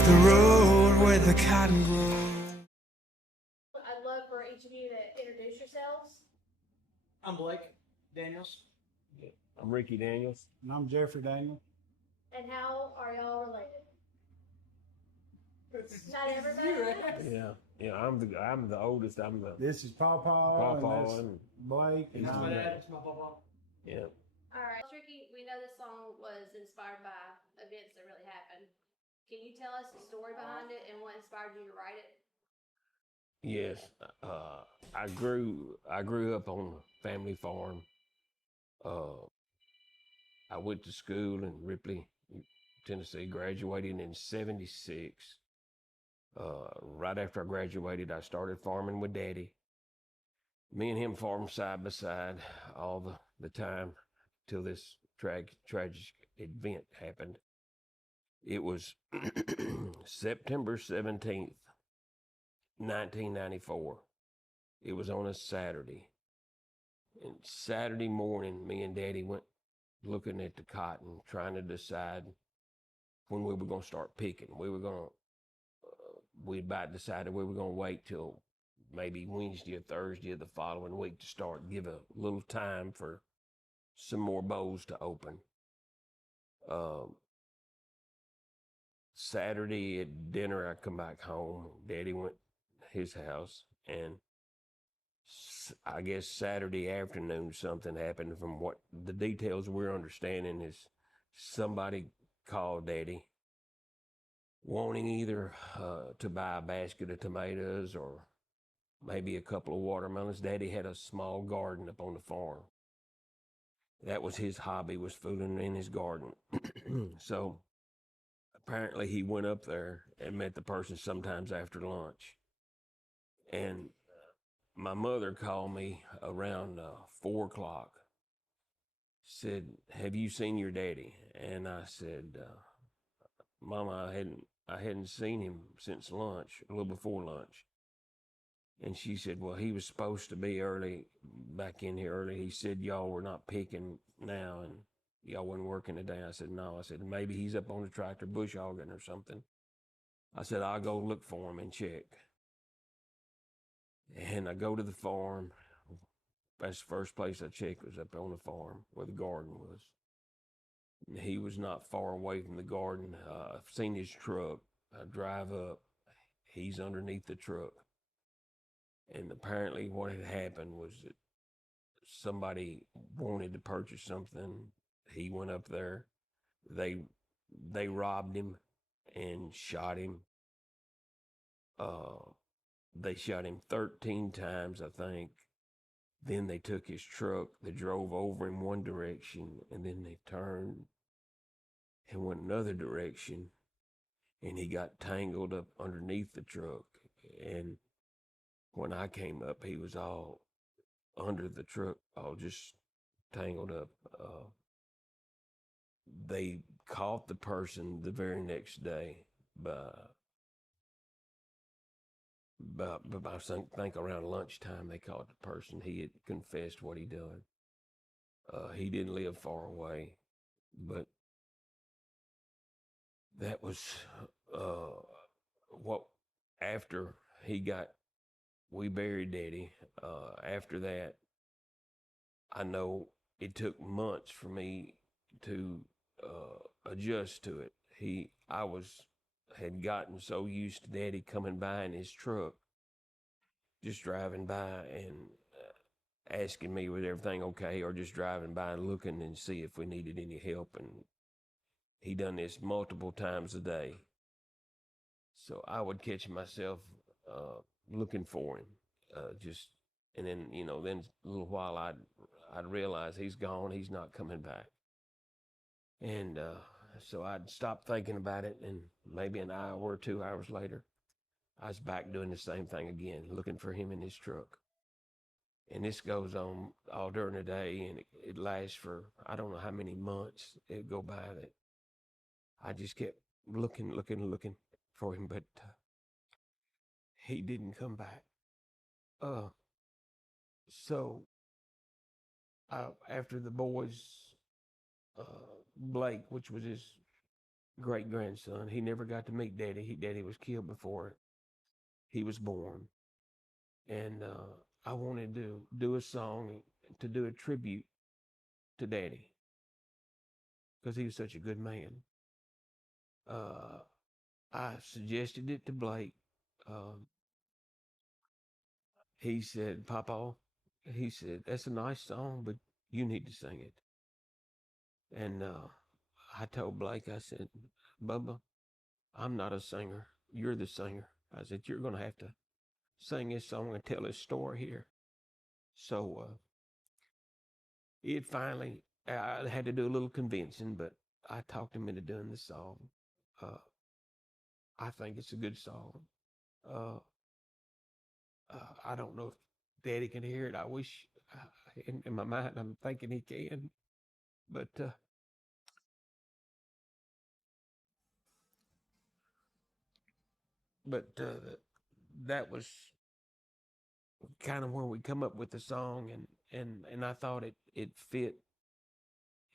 off the road where the cotton grows. I'd love for each of you to introduce yourselves. I'm Blake Daniels. I'm Ricky Daniels. And I'm Jeffrey Daniel. And how are y'all related? Not everybody. Yeah. I'm the oldest. I'm the This is Paw, Pawpaw, and that's and Blake. he's And My I'm dad, it's my papa. yeah. All right, Ricky, we know this song was inspired by events that really happened. Can you tell us the story behind it and what inspired you to write it? Yes. I grew up on a family farm. I went to school in Ripley, Tennessee, graduated in '76. Right after I graduated, I started farming with Daddy. Me and him farmed side by side all the time till this tragic event happened. It was September 17th, 1994. It was on a Saturday. And Saturday morning, me and Daddy went looking at the cotton, trying to decide when we were going to start picking. We about decided we were going to wait till maybe Wednesday or Thursday of the following week to start, give a little time for some more bowls to open. Saturday at dinner, I come back home. Daddy went to his house, and I guess Saturday afternoon something happened. From what the details we're understanding is somebody called Daddy wanting either to buy a basket of tomatoes or maybe a couple of watermelons. Daddy had a small garden up on the farm. That was his hobby, was fooling in his garden. So apparently he went up there and met the person sometimes after lunch. And my mother called me around 4 o'clock, said, "Have you seen your daddy?" And I said, "Mama, I hadn't seen him since lunch, a little before lunch." And she said, "Well, he was supposed to be back in here early. He said y'all were not picking now and y'all wasn't working today." I said, "No." I said, "Maybe he's up on the tractor bush hogging or something." I said, "I'll go look for him and check." And I go to the farm. That's the first place I checked, was up on the farm where the garden was. He was not far away from the garden. I've seen his truck. I drive up. He's underneath the truck. And apparently what had happened was that somebody wanted to purchase something. He went up there. They robbed him and shot him. They shot him 13 times, I think. Then they took his truck. They drove over in one direction, and then they turned and went another direction, and he got tangled up underneath the truck. And when I came up, he was all under the truck, all just tangled up. They caught the person the very next day but I think around lunchtime they caught the person. He had confessed what he done. He didn't live far away, but that was what after we buried Daddy. After that, I know it took months for me to adjust to it. Had gotten so used to Daddy coming by in his truck, just driving by and asking me was everything okay, or just driving by and looking and see if we needed any help. And he done this multiple times a day. So I would catch myself looking for him, and then then a little while I'd realize he's gone, he's not coming back, and so I'd stop thinking about it, and maybe an hour or 2 hours later, I was back doing the same thing again, looking for him in his truck. And this goes on all during the day, and it lasts for I don't know how many months. It go by that I just kept looking for him, but he didn't come back. So after the boys, Blake, which was his great grandson. He never got to meet Daddy. Daddy was killed before he was born. And I wanted to do a song to do a tribute to Daddy because he was such a good man. I suggested it to Blake. He said, Papa, he said, that's a nice song, but you need to sing it. And I told Blake, I said, Bubba, I'm not a singer. You're the singer. I said, you're going to have to sing this song and tell this story here. So it finally, I had to do a little convincing, but I talked him into doing the song. I think it's a good song. I don't know if Daddy can hear it. I wish in my mind I'm thinking he can, but that was kind of where we come up with the song, and I thought it fit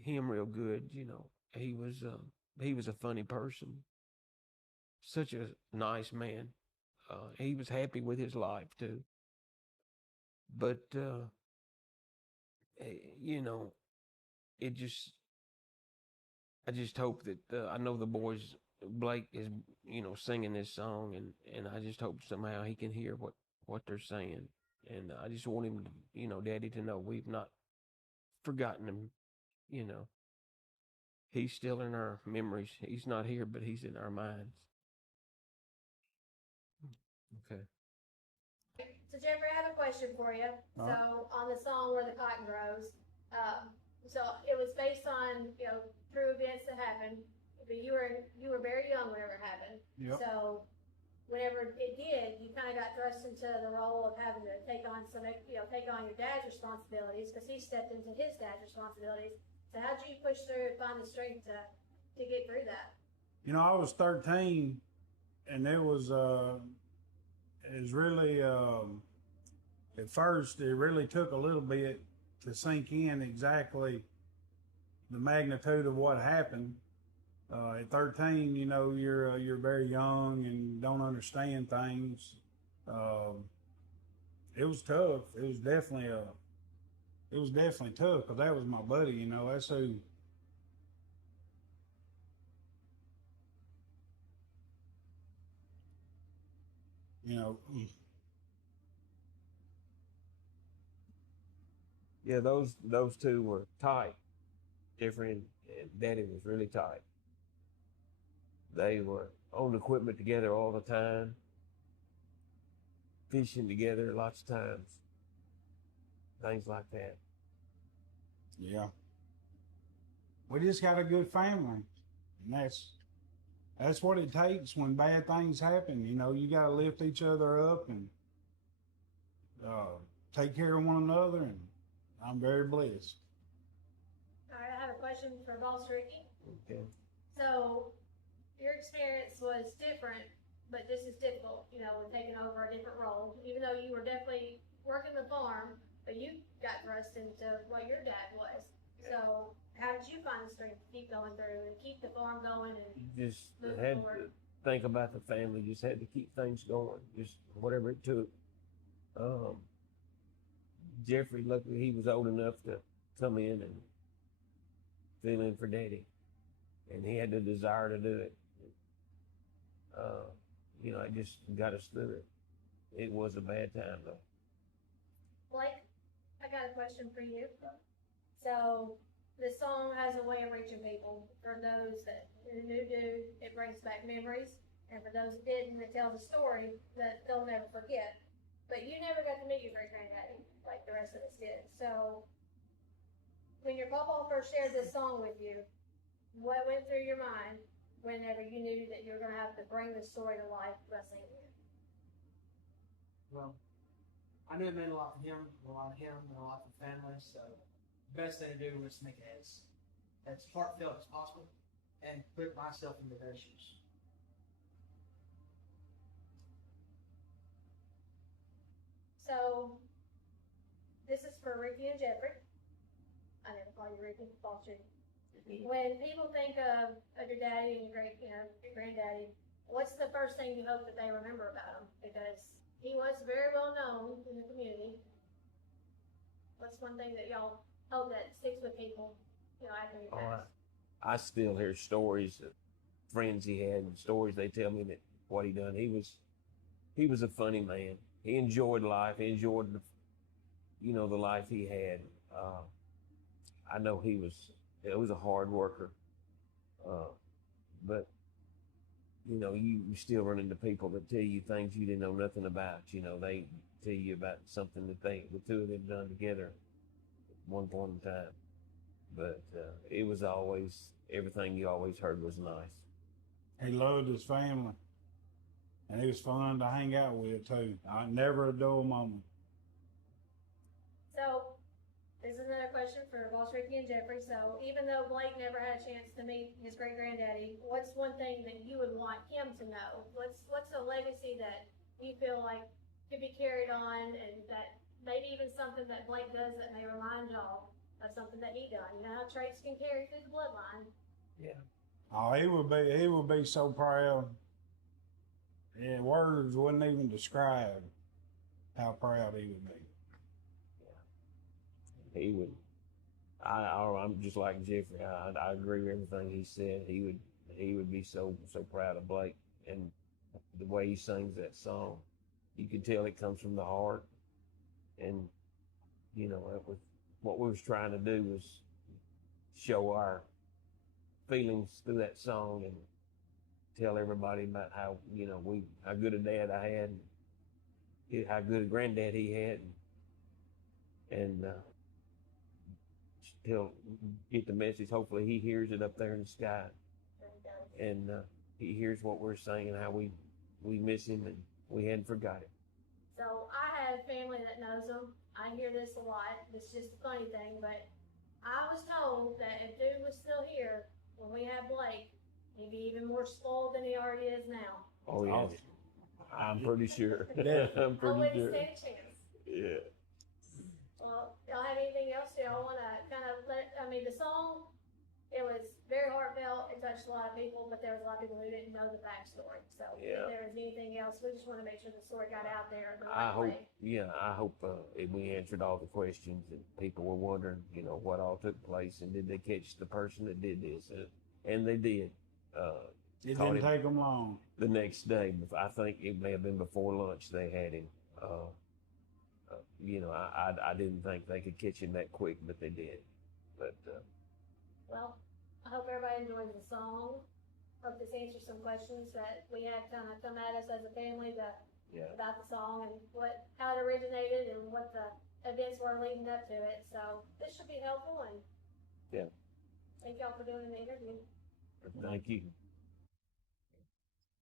him real good. You know, he was a funny person, such a nice man. He was happy with his life too, but you know, it just I just hope that I know the boys. Blake is, you know, singing this song, and I just hope somehow he can hear what they're saying, and I just want him to, you know, Daddy to know we've not forgotten him. You know, he's still in our memories. He's not here, but he's in our minds. Okay. So Jeffrey, I have a question for you. So on the song "Where the Cotton Grows," so it was based on true events that happened, but you were very young whenever it happened. Yep. So whenever it did, you kind of got thrust into the role of having to take on take on your dad's responsibilities because he stepped into his dad's responsibilities. So how did you push through and find the strength to get through that? You know, I was 13, and it was really at first it really took a little bit to sink in exactly the magnitude of what happened. At 13, you know, you're very young and don't understand things. It was tough. It was definitely tough because that was my buddy. You know, that's who. You know. Yeah, those two were tight. Different. Daddy was really tight. They were on equipment together all the time, fishing together lots of times, things like that. Yeah. We just got a good family, and that's what it takes when bad things happen. You know, you got to lift each other up and take care of one another, and I'm very blessed. All right, I have a question for Boss Ricky. Okay. So your experience was different, but this is difficult, with taking over a different role, even though you were definitely working the farm, but you got thrust into what your dad was. So how did you find the strength to keep going through and keep the farm going and Just move had forward? to think about the family. Just had to keep things going. Just whatever it took. Jeffrey, luckily, he was old enough to come in and fill in for Daddy, and he had the desire to do it. It just got us through it. It was a bad time though. Blake, I got a question for you. So this song has a way of reaching people. For those that who do, it brings back memories. And for those that didn't, it tells a story that they'll never forget. But you never got to meet your great granddaddy like the rest of us did. So when your papa first shared this song with you, what went through your mind whenever you knew that you were going to have to bring this story to life by singing it? Well, I knew it meant a lot to him, and a lot to the family. So the best thing to do was to make it as heartfelt as possible and put myself into their shoes. So this is for Ricky and Jeffrey. I never call you Ricky, Boss Ricky. When people think of your daddy and your granddaddy, what's the first thing you hope that they remember about him? Because he was very well known in the community. What's one thing that y'all hope that sticks with people, after you pass? I still hear stories of friends he had and stories they tell me that what he done. He was a funny man. He enjoyed life. He enjoyed the life he had. I know he was a hard worker. But you still run into people that tell you things you didn't know nothing about. They tell you about something that the two of them done together at one point in time. But it was always, everything you always heard was nice. He loved his family, and he was fun to hang out with too. Never a dull moment. So, this is another question for Boss Ricky and Jeffrey. So, even though Blake never had a chance to meet his great granddaddy, what's one thing that you would want him to know? What's a legacy that you feel like could be carried on, and that maybe even something that Blake does that may remind y'all of something that he done? You know how traits can carry through the bloodline. Yeah. Oh, he would be so proud. Yeah, words wouldn't even describe how proud he would be. He would. I'm just like Jeffrey. I agree with everything he said. He would be so proud of Blake, and the way he sings that song, you could tell it comes from the heart. And it was what we was trying to do was show our feelings through that song and tell everybody about how how good a dad I had, and how good a granddad he had, and get the message. Hopefully he hears it up there in the sky, and he hears what we're saying and how we miss him and we hadn't forgot him. So I have family that knows him. I hear this a lot. It's just a funny thing, but I was told that if Dude was still here when we had Blake, he'd be even more spoiled than he already is now. Oh yeah, I'm pretty sure. I'm I wouldn't pretty sure. stand a chance. Yeah. Well, y'all have anything else y'all want to kind of the song, it was very heartfelt. It touched a lot of people, but there was a lot of people who didn't know the backstory. So Yeah. if there was anything else, we just want to make sure the story got out there the I right hope, way. I hope we answered all the questions and people were wondering, what all took place and did they catch the person that did this? And they did. It Caught didn't him take them long. the next day. I think it may have been before lunch they had him. I didn't think they could catch him that quick, but they did. But Well, I hope everybody enjoys the song. Hope this answers some questions that we had kind of come at us as a family yeah, about the song and how it originated and what the events were leading up to it. So this should be helpful, and Yeah. thank y'all for doing the interview. thank you.